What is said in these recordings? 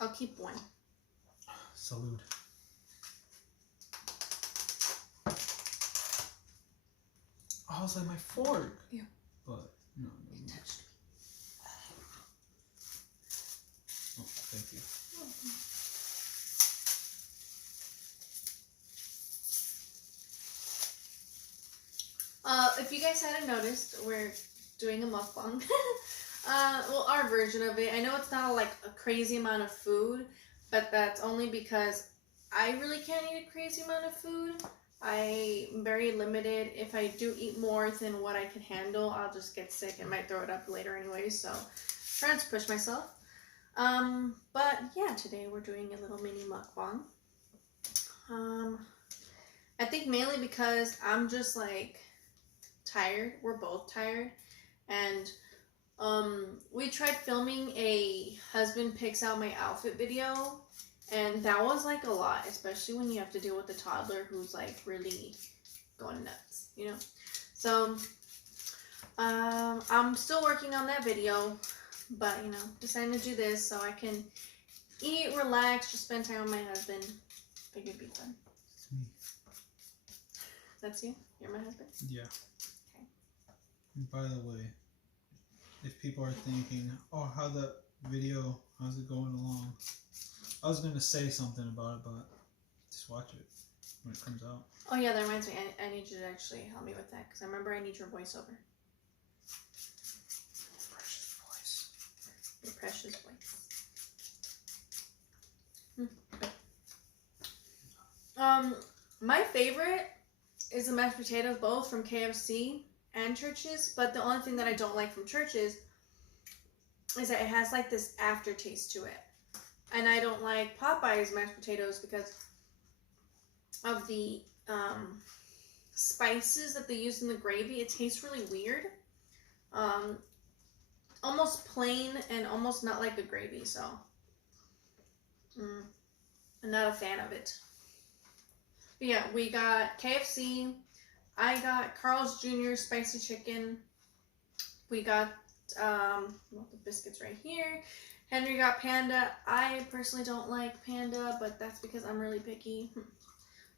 I'll keep one. Salute. Oh, it's like my fork. Yeah. But no. It touched me. Oh, thank you. If you guys hadn't noticed, we're doing a mukbang. Well, our version of it. I know it's not like a crazy amount of food, but that's only because I really can't eat a crazy amount of food. I'm very limited. If I do eat more than what I can handle, I'll just get sick and might throw it up later anyway. So, trying to push myself. But yeah, today we're doing a little mini mukbang. I think mainly because I'm just like tired. We're both tired, and we tried filming a husband picks out my outfit video, and that was like a lot, especially when you have to deal with a toddler who's like really going nuts, you know. So I'm still working on that video, but you know, deciding to do this so I can eat, relax, just spend time with my husband. Figured it'd be fun. It's me. That's you? You're my husband? Yeah. Okay. And by the way, if people are thinking, oh, how's it going along? I was going to say something about it, but just watch it when it comes out. Oh yeah, that reminds me. I need you to actually help me with that, because I remember I need your voiceover. Precious voice. Your precious voice. My favorite is the mashed potatoes, both from KFC and Church's, but the only thing that I don't like from Church's is that it has like this aftertaste to it. And I don't like Popeye's mashed potatoes because of the spices that they use in the gravy. It tastes really weird. Almost plain and almost not like a gravy, so I'm not a fan of it. But yeah, we got KFC. I got Carl's Jr. spicy chicken. We got the biscuits right here. Henry got Panda. I personally don't like Panda, but that's because I'm really picky.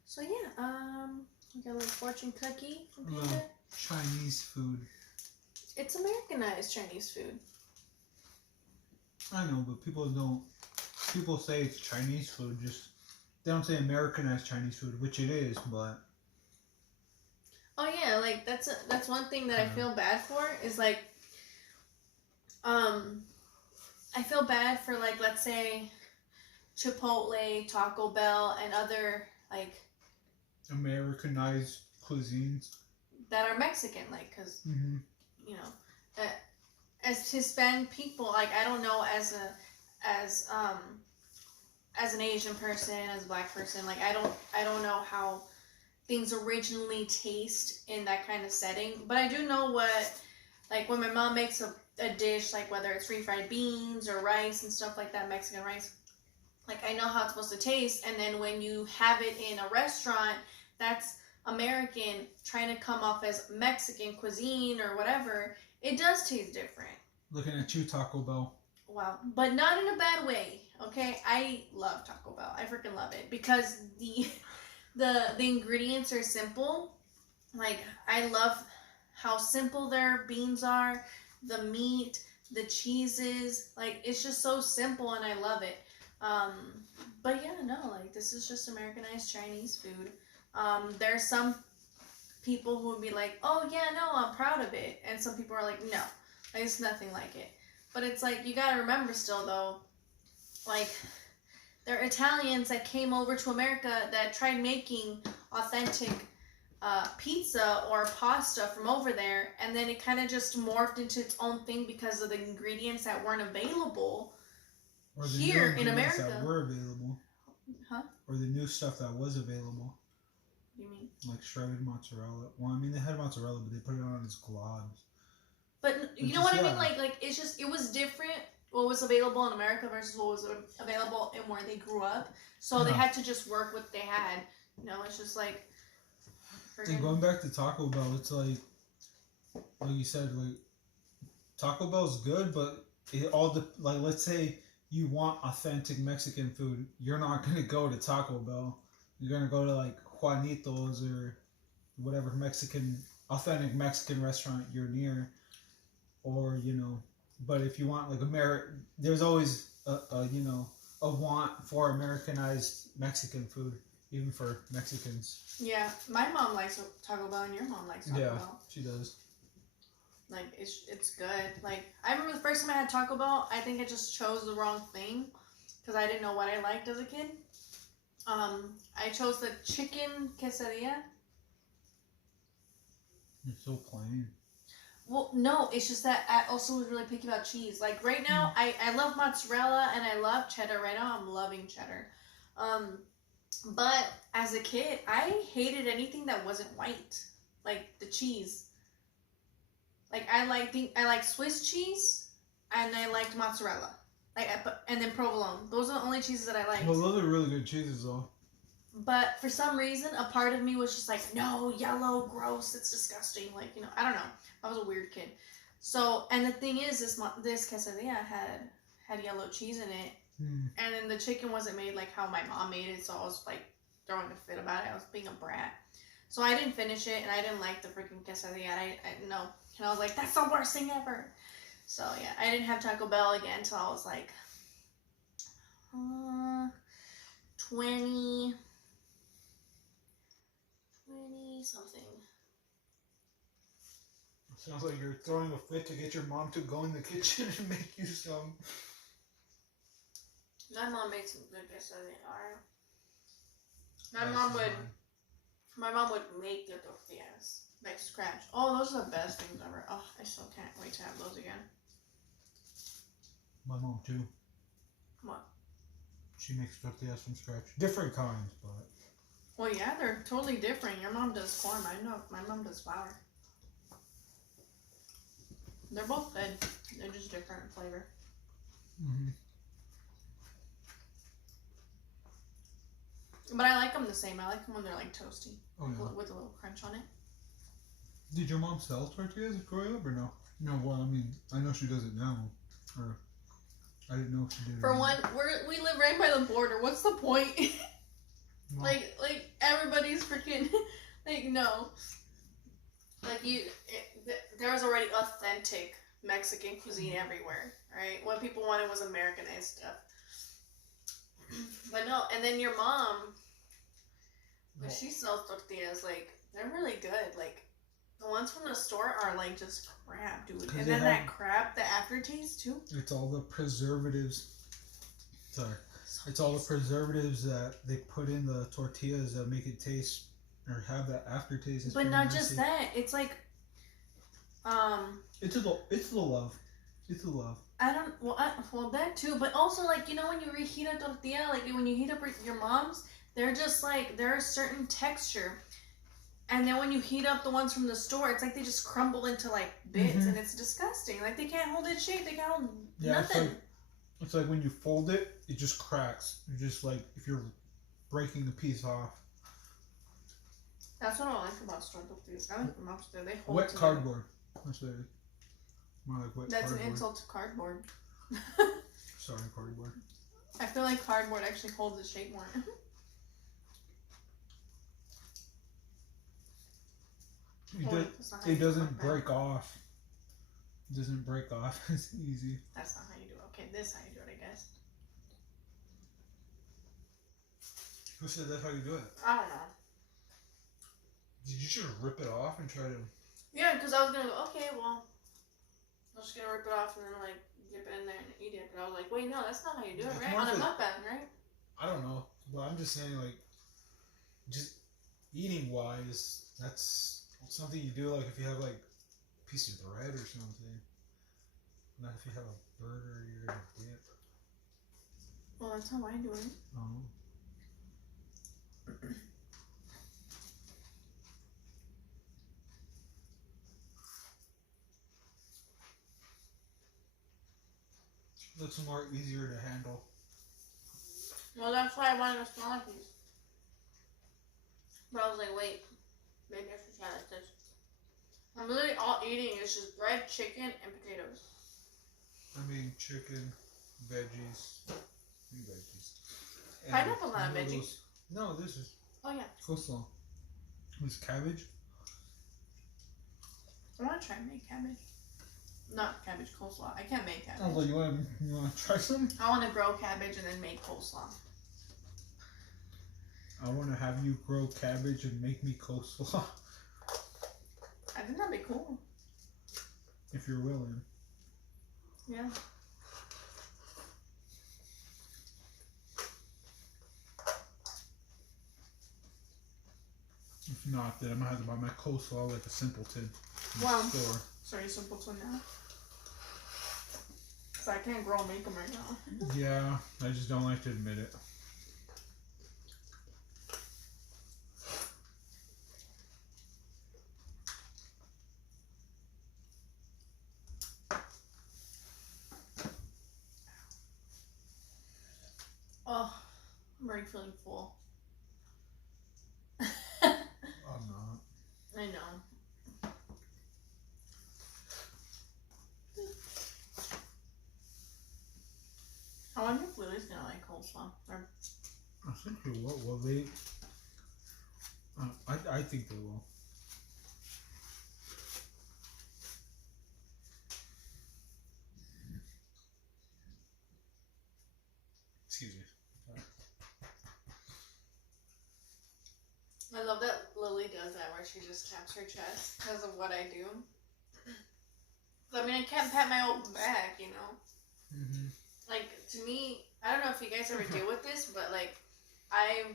So yeah, we got a little fortune cookie from Panda. Chinese food. It's Americanized Chinese food. I know, but people say it's Chinese food, just they don't say Americanized Chinese food, which it is, but oh yeah, like that's one thing that I feel bad for is like I feel bad for, like, let's say Chipotle, Taco Bell, and other like Americanized cuisines that are Mexican, like, because you know, as Hispanic people, like, I don't know, as an Asian person, as a Black person, like, I don't know how things originally taste in that kind of setting, but I do know what, like, when my mom makes a dish, like whether it's refried beans or rice and stuff like that, Mexican rice, like, I know how it's supposed to taste, and then when you have it in a restaurant that's American trying to come off as Mexican cuisine or whatever, it does taste different. Looking at you, Taco Bell. Wow, but not in a bad way, okay? I love Taco Bell. I freaking love it because the ingredients are simple. Like, I love how simple their beans are, the meat, the cheeses. Like, it's just so simple, and I love it. But yeah, no, like, this is just Americanized Chinese food. There's some people who would be like, oh yeah, no, I'm proud of it. And some people are like, no, like, it's nothing like it. But it's like, you gotta remember still though, like, there are Italians that came over to America that tried making authentic pizza or pasta from over there, and then it kind of just morphed into its own thing because of the ingredients that weren't available or the here new in America. That were available. Huh? Or the new stuff that was available. What do you mean? Like shredded mozzarella. Well, I mean, they had mozzarella, but they put it on as globs. But you know what I mean? Like it's just, it was different what was available in America versus what was available in where they grew up. So they had to just work with what they had. You know, it's just like... And going back to Taco Bell, it's like you said, like, Taco Bell's good, but it all like, let's say you want authentic Mexican food, you're not gonna go to Taco Bell. You're gonna go to like Juanito's or whatever authentic Mexican restaurant you're near, or But if you want like there's always a want for Americanized Mexican food, even for Mexicans. Yeah, my mom likes Taco Bell, and your mom likes Taco Bell. She does. Like it's good. Like I remember the first time I had Taco Bell, I think I just chose the wrong thing because I didn't know what I liked as a kid. I chose the chicken quesadilla. It's so plain. Well, no, it's just that I also was really picky about cheese. Like right now, I love mozzarella and I love cheddar. Right now, I'm loving cheddar. But as a kid, I hated anything that wasn't white, like the cheese. Like I like Swiss cheese, and I liked mozzarella, and then provolone. Those are the only cheeses that I liked. Well, those are really good cheeses, though. But for some reason, a part of me was just like, no, yellow, gross, it's disgusting. Like, I don't know. I was a weird kid. So, and the thing is, this quesadilla had yellow cheese in it. And then the chicken wasn't made like how my mom made it. So I was like throwing a fit about it. I was being a brat. So I didn't finish it, and I didn't like the freaking quesadilla. I no. And I was like, that's the worst thing ever. So yeah, I didn't have Taco Bell again until I was like 20 something. Sounds like you're throwing a fit to get your mom to go in the kitchen and make you some. My mom makes some good quesadilla. My mom would make the tortillas, like scratch. Oh, those are the best things ever. Oh, I still can't wait to have those again. My mom too. What? She makes tortillas from scratch. Different kinds, but. Well, yeah, they're totally different. Your mom does corn. I know my mom does flour. They're both good. They're just different in flavor. Mm-hmm. But I like them the same. I like them when they're like toasty. Oh, yeah. With a little crunch on it. Did your mom sell tortillas growing up or no? No, well, I mean, I know she does it now. Or I didn't know if she did. For one, we live right by the border. What's the point? No. like everybody's freaking like no. Like there was already authentic Mexican cuisine everywhere, right? What people wanted was Americanized stuff. But no, and then your mom, when she sells tortillas, like they're really good. Like the ones from the store are like just crap, dude. And then that crap, the aftertaste too. It's all the preservatives. Sorry. It's all the preservatives that they put in the tortillas that make it taste or have that aftertaste. It's but not just that. It's like, It's the love. It's the love. I don't. Well, that too. But also, like when you reheat a tortilla, like when you heat up your mom's, they're just like they're a certain texture, and then when you heat up the ones from the store, it's like they just crumble into like bits, and it's disgusting. Like they can't hold its shape. They can't hold nothing. It's like when you fold it, it just cracks. You're just like if you're breaking a piece off. That's what I like about store tortillas. I like them upstairs. They hold wet together. Cardboard. That's it. More like wet That's cardboard. an insult to cardboard. Sorry, cardboard. I feel like cardboard actually holds its shape more. It doesn't break off. It doesn't break off. It's easy. That's not how you do it. Okay, this is how you do it, I guess. Who said that's how you do it? I don't know. Did you just rip it off and try to... Yeah, because I was going to go, okay, well, I'm just going to rip it off and then, like, dip it in there and eat it. But I was like, wait, no, that's not how you do it, right? On a mukbang, right? I don't know. But I'm just saying, like, just eating-wise, that's something you do, like, if you have, like, a piece of bread or something. Not if you have a burger, you're going to dip. Well, that's how I do it. Oh. Looks more easier to handle. Well, that's why I wanted a smaller piece. But I was like, wait, maybe I should try like this. I'm literally all eating is just bread, chicken, and potatoes. I mean, chicken, veggies. 3 veggies. And Pineapple not a veggie. noodles. No, this is Oh yeah. coleslaw. This cabbage. I want to try and make cabbage. Not cabbage coleslaw. I can't make cabbage. Oh, well, you want to try some? I want to grow cabbage and then make coleslaw. I want to have you grow cabbage and make me coleslaw. I think that'd be cool. If you're willing. Yeah. If not, then I'm gonna have to buy my coleslaw like a simpleton in Wow. the store. Sorry, simpleton now. Cause I can't grow and make them right now. Yeah, I just don't like to admit it. Oh, I'm already feeling full. I'm not. I know. I wonder if Lily's gonna like coleslaw. Or I think they will. Will they? I think they will. Excuse me. I love that Lily does that where she just taps her chest because of what I do. I mean, I can't pat my own back, you know? Mm-hmm. Like, to me, I don't know if you guys ever deal with this, but, like, I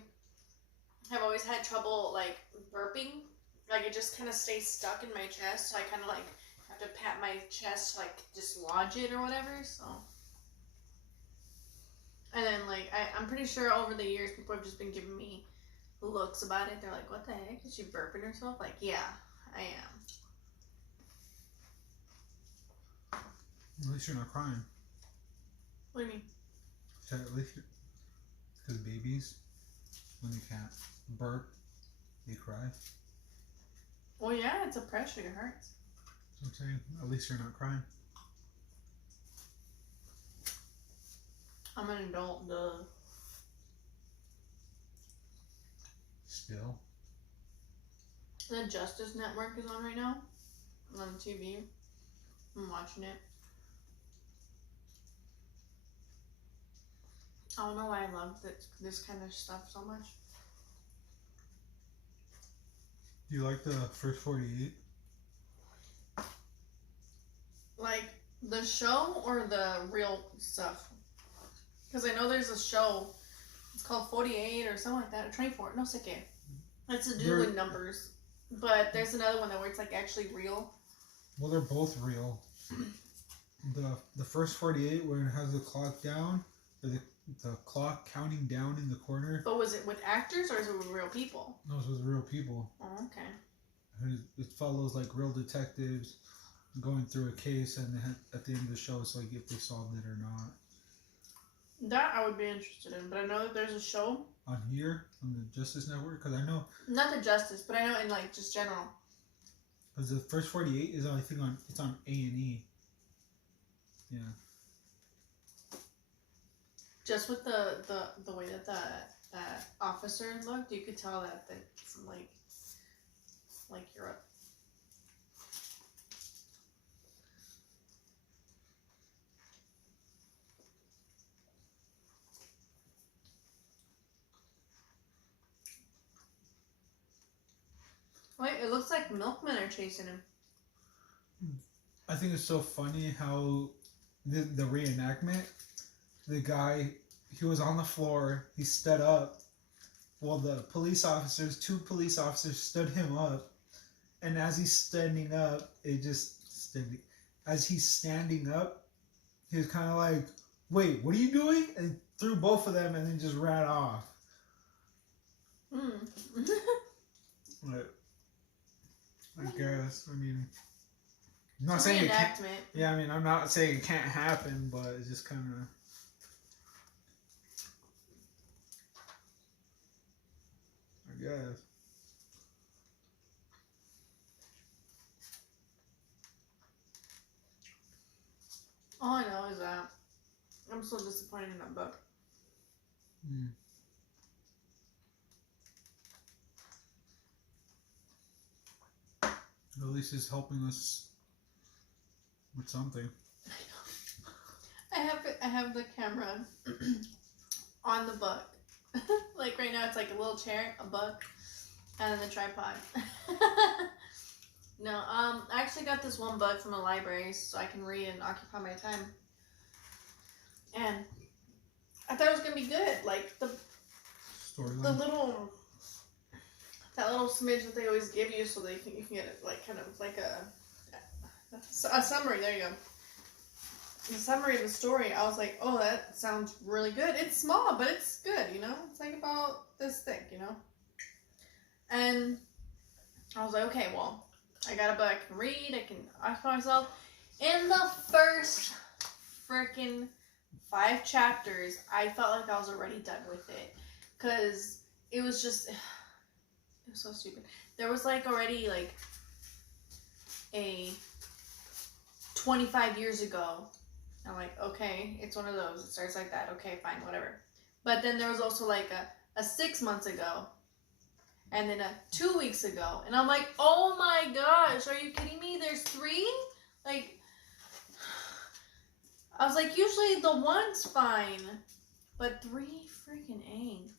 have always had trouble, like, burping. Like, it just kind of stays stuck in my chest, so I kind of, like, have to pat my chest to, like, dislodge it or whatever, so. And then, like, I'm pretty sure over the years, people have just been giving me looks about it. They're like, what the heck? Is she burping herself? Like, yeah, I am. At least you're not crying. What do you mean? At least because babies, when they can't burp, they cry. Well, yeah, it's a pressure. It hurts. That's what I'm saying. At least you're not crying. I'm an adult, duh. Still. The Justice Network is on right now. On TV. I'm watching it. I don't know why I love this kind of stuff so much. Do you like the first 48? Like, the show or the real stuff? Because I know there's a show. It's called 48 or something like that. Or 24. No, sé qué. It's to do with numbers. But there's another one that where it's like actually real. Well, they're both real. The first 48 where it has the clock down, or the clock counting down in the corner. But was it with actors or is it with real people? No, it's with real people. Oh, okay. And it follows like real detectives going through a case, and then at the end of the show, it's like if they solved it or not. That I would be interested in, but I know that there's a show On here, on the Justice Network, because I know. not the Justice, but I know in like just general. Because the first 48 is I think it's on A&E. Yeah. Just with the way that that officer looked, you could tell that it's like Europe. Wait, it looks like milkmen are chasing him. I think it's so funny how the reenactment, the guy, he was on the floor, he stood up. Well, the two police officers stood him up, and as he's standing up, as he's standing up, he was kind of like, wait, what are you doing? And threw both of them and then just ran off. But, I guess, I mean, I'm not saying it can't. Yeah, I mean, I'm not saying it can't happen, but it's just kind of. I guess. All I know is that I'm so disappointed in that book. Mm. At least it's helping us with something. I have the camera on the book. Like right now it's like a little chair, a book, and then the tripod. No, I actually got this one book from the library so I can read and occupy my time. And I thought it was gonna be good. Like the Storyline. that little smidge that they always give you so you can get it like kind of like a summary. There you go. The summary of the story. I was like, oh, that sounds really good. It's small, but it's good. You know, it's like about this thick. You know, and I was like, okay, well, I got a book I can read. I can occupy myself. In the first freaking 5 chapters, I felt like I was already done with it. Because it was just... It was so stupid. There was like already like a 25 years ago. I'm like, okay, it's one of those. It starts like that. Okay, fine, whatever. But then there was also like a 6 months ago. And then 2 weeks ago. And I'm like, oh my gosh, are you kidding me? There's 3? Like, I was like, usually the 1's fine. But 3 freaking ain't.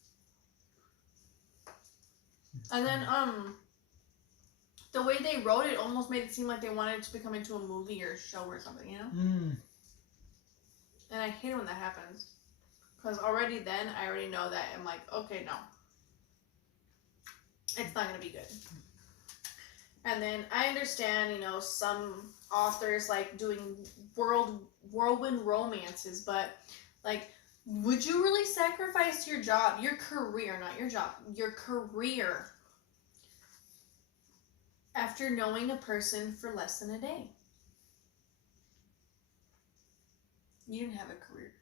And then, the way they wrote it almost made it seem like they wanted it to become into a movie or a show or something, you know? Mm. And I hate it when that happens. Because already then, I already know that. I'm like, okay, no. It's not going to be good. And then I understand, you know, some authors like doing whirlwind romances, but like, would you really sacrifice your job, your career, not your job, your career after knowing a person for less than a day? You didn't have a career.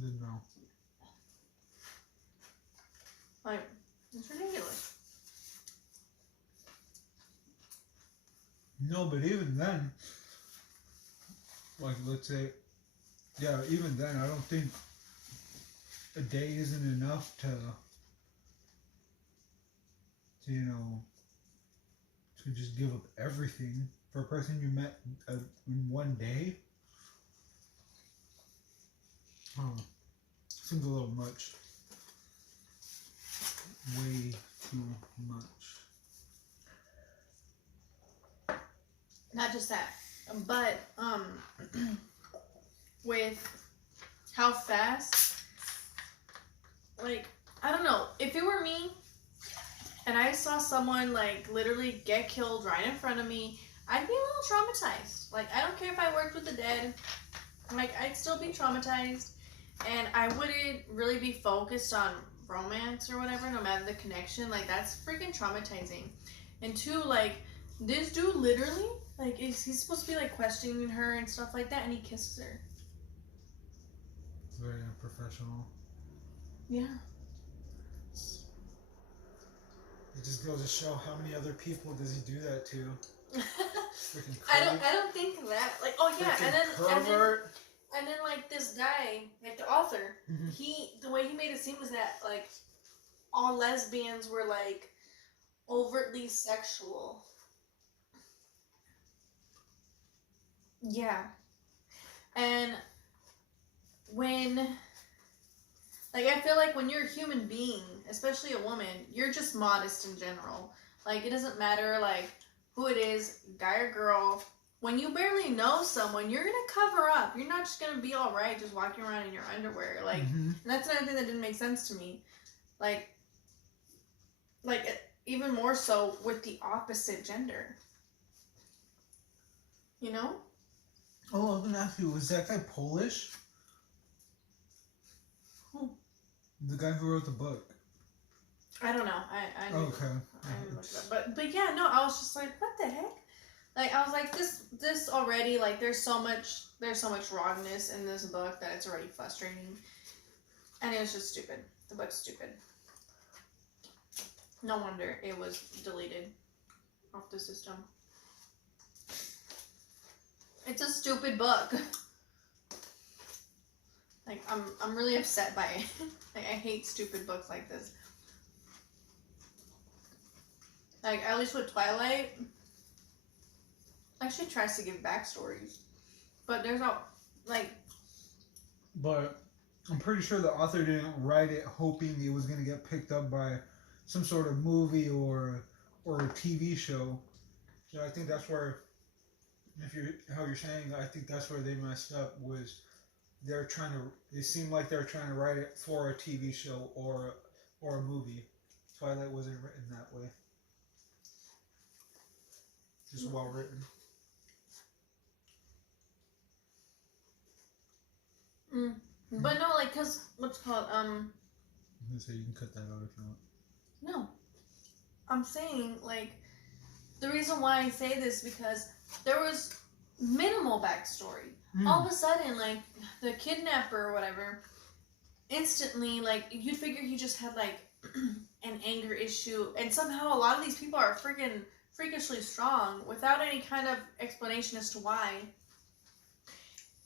Didn't know. Like, it's ridiculous. No, but even then, like, let's say, yeah, even then, I don't think a day isn't enough to you know, to just give up everything for a person you met in one day. Seems a little much. Way too much. Not just that, but with how fast, like, I don't know, if it were me and I saw someone like literally get killed right in front of me, I'd be a little traumatized. Like, I don't care if I worked with the dead, like, I'd still be traumatized, and I wouldn't really be focused on romance or whatever, no matter the connection. Like, that's freaking traumatizing. And 2, like, this dude literally, like, he's supposed to be like questioning her and stuff like that, and he kisses her. Very unprofessional. Yeah. It just goes to show how many other people does he do that to. Freaking I don't think that, like, oh yeah, and then like this guy, like the author, the way he made it seem was that like all lesbians were like overtly sexual. Yeah. And when, like, I feel like when you're a human being, especially a woman, you're just modest in general. Like, it doesn't matter, like, who it is, guy or girl. When you barely know someone, you're going to cover up. You're not just going to be all right just walking around in your underwear. Like, and that's another thing that didn't make sense to me. Like, even more so with the opposite gender. You know? Oh, I was going to ask you, was that guy Polish? Who? The guy who wrote the book. I don't know. I didn't, okay. I didn't look it up. But yeah, no, I was just like, what the heck? Like, I was like, this already, like, there's so much wrongness in this book that it's already frustrating. And it was just stupid. The book's stupid. No wonder it was deleted off the system. It's a stupid book. Like, I'm really upset by it. Like, I hate stupid books like this. Like, at least with Twilight, actually tries to give backstories. But there's no, like... But I'm pretty sure the author didn't write it hoping it was going to get picked up by some sort of movie or a TV show. So I think that's where, how you're saying, I think that's where they messed up was it seemed like they're trying to write it for a TV show or a movie. Twilight wasn't written that way. Just well written. But no, like, cause what's it called, I'm gonna say you can cut that out if you want. No. I'm saying, like, the reason why I say this because there was minimal backstory. All of a sudden, like, the kidnapper or whatever, instantly, like, you'd figure he just had, like, an anger issue, and somehow a lot of these people are freakishly strong without any kind of explanation as to why.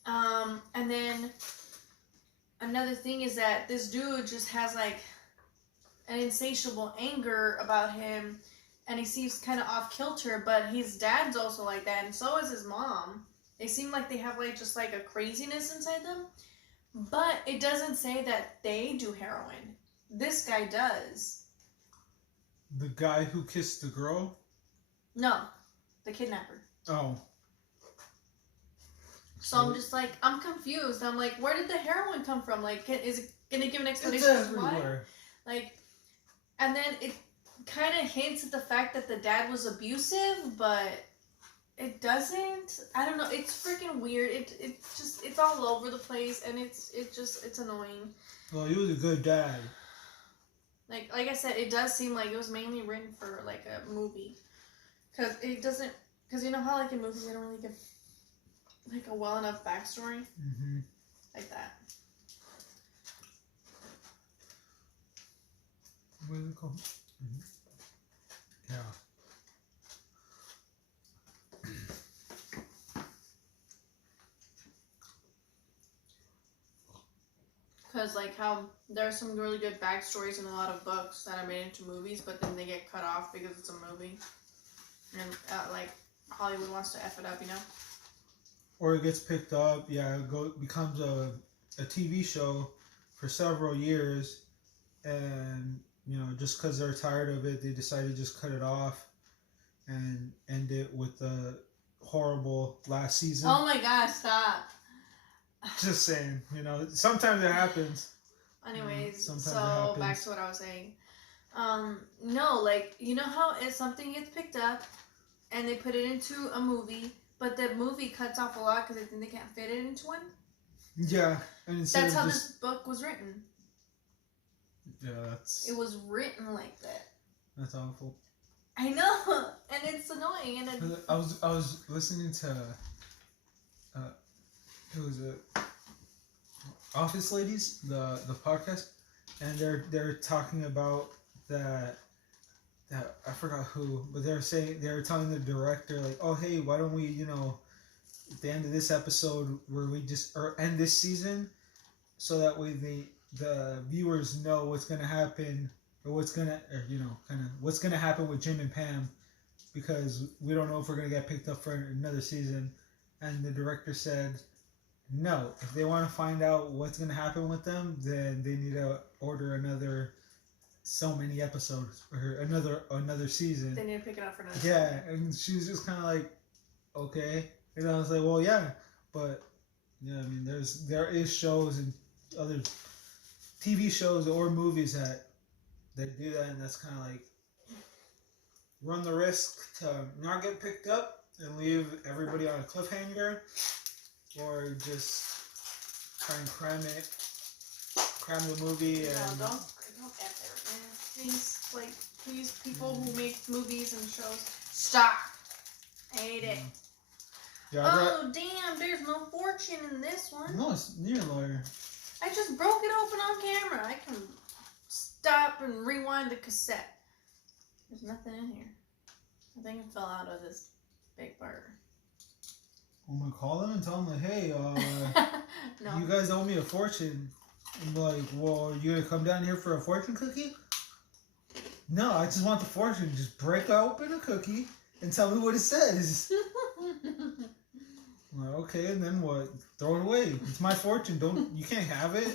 And then another thing is that this dude just has, like, an insatiable anger about him, and he seems kind of off kilter, but his dad's also like that, and so is his mom. They seem like they have, like, just, like, a craziness inside them, but it doesn't say that they do heroin. This guy does. The guy who kissed the girl? No, the kidnapper. Oh. So I'm just like, I'm confused. I'm like, where did the heroin come from? Like, is it gonna give an explanation It's as to why? everywhere. Like, and then it kind of hints at the fact that the dad was abusive, but it doesn't. I don't know. It's freaking weird. It's all over the place, and it's annoying. Well, he was a good dad. Like I said, it does seem like it was mainly written for, like, a movie, because you know how, like, in movies they don't really give, like, a well enough backstory, like that. What is it called? Yeah. Because, like, how there are some really good backstories in a lot of books that are made into movies, but then they get cut off because it's a movie. And, like, Hollywood wants to F it up, you know? Or it gets picked up, becomes a TV show for several years, and, you know, just because they're tired of it, they decide to just cut it off and end it with the horrible last season. Oh my gosh, stop. Just saying, you know, sometimes it happens. Anyways, so back to what I was saying. No, like, you know how if something gets picked up and they put it into a movie, but the movie cuts off a lot because they think they can't fit it into one? Yeah. And that's how this book was written. Yeah, it was written like that. That's awful. I know, and it's annoying. And I was listening to who was it? Office Ladies, the podcast, and they're talking about that I forgot who, but they're telling the director, like, oh hey, why don't we, you know, at the end of this episode where we just end this season, so that way the viewers know what's gonna happen, or what's gonna happen with Jim and Pam, because we don't know if we're gonna get picked up for another season. And the director said, no, if they want to find out what's going to happen with them, then they need to order another so many episodes or another season. They need to pick it up for another season. And she was just kind of like, okay. And I was like, well, yeah, but yeah, I mean, there is shows and other TV shows or movies that do that, and that's kind of like run the risk to not get picked up and leave everybody on a cliffhanger. Or just try and cram the movie. No, don't F there, man. Please, people who make movies and shows, stop. I hate it. Yeah, damn, there's no fortune in this one. No, you're a lawyer. I just broke it open on camera. I can stop and rewind the cassette. There's nothing in here. I think it fell out of this big part. I'm gonna call them and tell them like, hey, No. you guys owe me a fortune. I'm like, well, you gonna come down here for a fortune cookie? No, I just want the fortune. Just break open a cookie and tell me what it says. I'm like, okay, and then what? Throw it away. It's my fortune. You can't have it.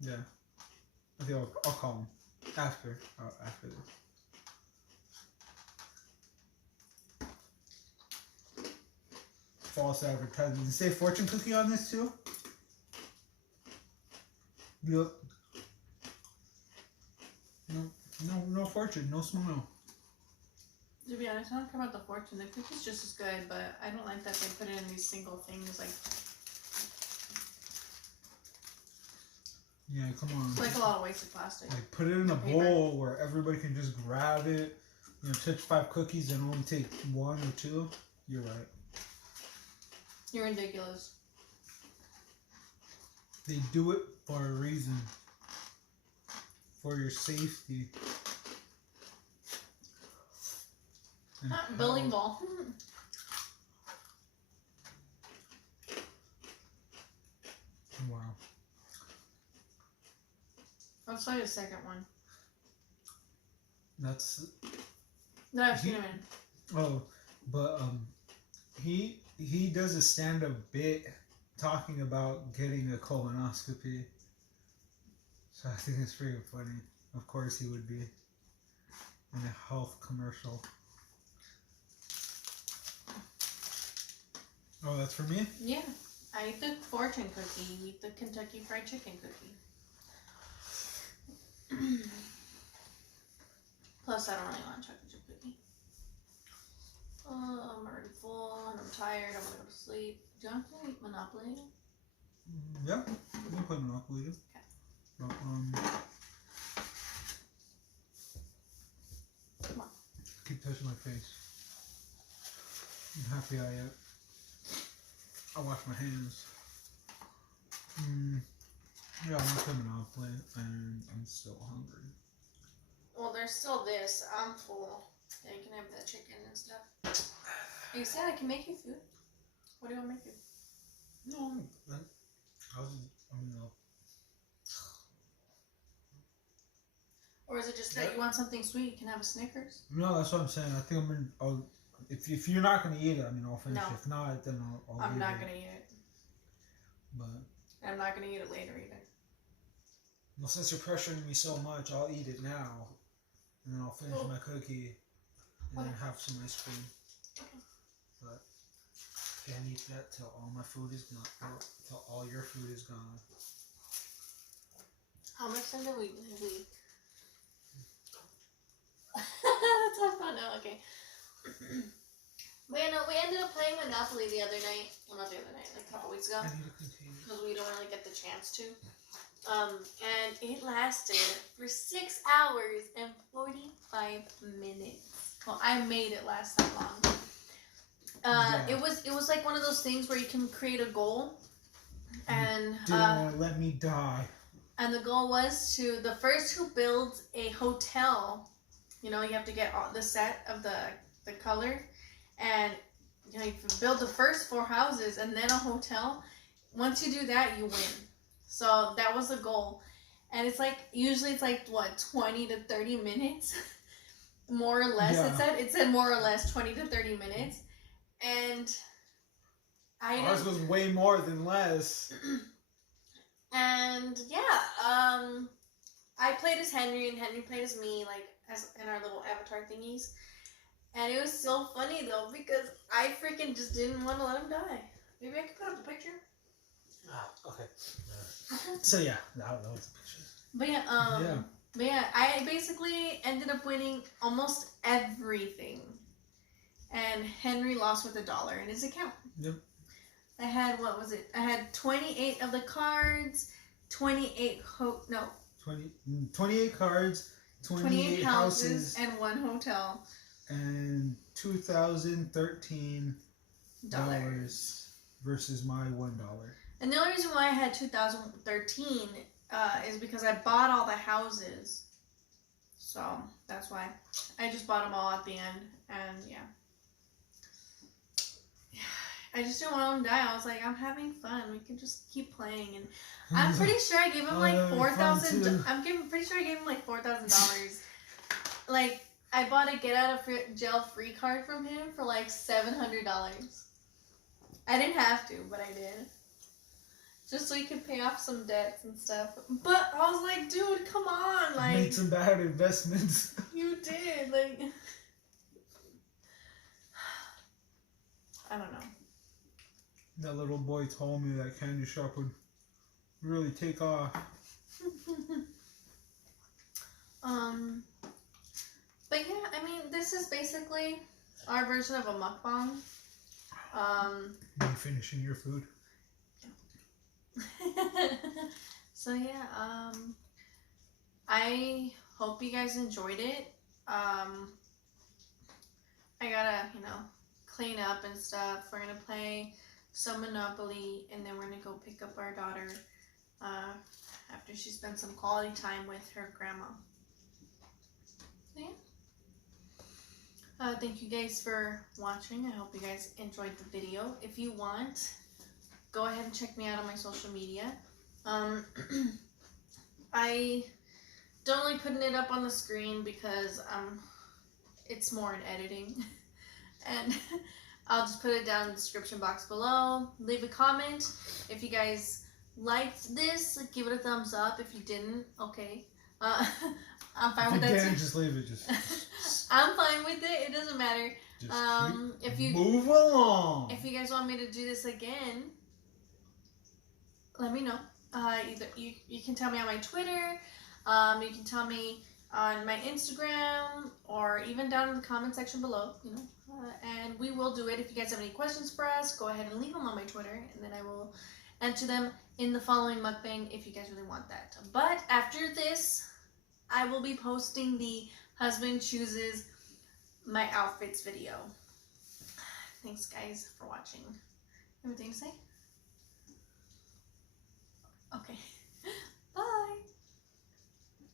Yeah. Okay, I'll call him after this. False advertising. Does it say fortune cookie on this too? Yep. No fortune, no smile. To be honest, I don't care about the fortune. The cookie's just as good, but I don't like that they put it in these single things. Like, yeah, come on. it's like a lot of wasted plastic. Like, put it in a bowl where everybody can just grab it. You know, touch 5 cookies and only take 1 or 2. You're right. You're ridiculous. They do it for a reason. For your safety. Bowling ball. Wow. I'll show you a second one. That's... That I've seen him in. Oh, but he does a stand-up bit talking about getting a colonoscopy. So I think it's pretty funny. Of course he would be in a health commercial. Oh, that's for me? Yeah. I eat the fortune cookie. You eat the Kentucky Fried Chicken cookie. Plus, I don't really want chocolate chip cookie. I'm already full and I'm tired. I'm gonna go to sleep. Do you want to eat Monopoly? Yeah, we can play Monopoly. Okay. But, Come on. keep touching my face. I'm happy I wash my hands. Yeah, I'm play Monopoly and I'm still hungry. Well, there's still this. I'm full. Yeah, you can have that chicken and stuff. You said I can make you food. What do you want to make you? No, Or is it just that you want something sweet? You can have a Snickers. no, that's what I'm saying. I think if you're not gonna eat it, I mean, I'll finish No. it. If not, then I'll I'm leave not it. gonna eat it. But I'm not gonna eat it later either. well, since you're pressuring me so much, I'll eat it now, and then I'll finish my cookie, and then have some ice cream. Okay. But can't eat that till all my food is gone. Till all your food is gone. How much time did we? That's how fun. No, okay. We ended up playing Monopoly the other night. Well, not the other night, like a couple weeks ago. I need a container. Because we don't really get the chance to. And it lasted for 6 hours and 45 minutes. Well, I made it last that long. Yeah. It was like one of those things where you can create a goal, and Didn't want to let me die. and the goal was to the first who builds a hotel. You know, you have to get all the set of the color, and you know you can build the first 4 houses and then a hotel. Once you do that, you win. So that was the goal, and it's like usually it's like what 20 to 30 minutes, more or less. Yeah. It said more or less 20 to 30 minutes, and Ours was way more than less. And yeah, I played as Henry and Henry played as me, like as in our little avatar thingies, and it was so funny though because I freaking just didn't want to let him die. Maybe I could put up a picture. Okay. So yeah, that was a picture. But yeah, I basically ended up winning almost everything, and Henry lost with $1 in his account. Yep. I had, what was it? I had 28 of the cards, 28 28 cards, 28 houses, and 1 hotel. And $2,013 versus my $1. And the only reason why I had 2013 is because I bought all the houses. So that's why. I just bought them all at the end. And yeah. I just didn't want him to die. I was like, I'm having fun. We can just keep playing. And I'm pretty sure I gave him like $4,000. Pretty sure I gave him like $4,000. Like, I bought a get out of jail free card from him for like $700. I didn't have to, but I did. Just so he could pay off some debts and stuff. But I was like, dude, come on. Like, made some bad investments. You did. Like, I don't know. That little boy told me that candy shop would really take off. But yeah, I mean, this is basically our version of a mukbang. Me finishing your food. So yeah, I hope you guys enjoyed it. I gotta, clean up and stuff. We're gonna play some Monopoly, and then we're gonna go pick up our daughter after she spends some quality time with her grandma. So yeah. Thank you guys for watching. I hope you guys enjoyed the video. If you want, go ahead and check me out on my social media. I don't like putting it up on the screen because it's more in editing. And I'll just put it down in the description box below. Leave a comment. If you guys liked this, give it a thumbs up. If you didn't, okay. I'm fine with that too. Just leave it. I'm fine with it. It doesn't matter. If you move along. If you guys want me to do this again, let me know. Either you can tell me on my Twitter, you can tell me on my Instagram, or even down in the comment section below. And we will do it. If you guys have any questions for us, go ahead and leave them on my Twitter, and then I will enter them in the following mukbang if you guys really want that. But after this, I will be posting the husband chooses my outfits video. Thanks guys for watching. Anything to say?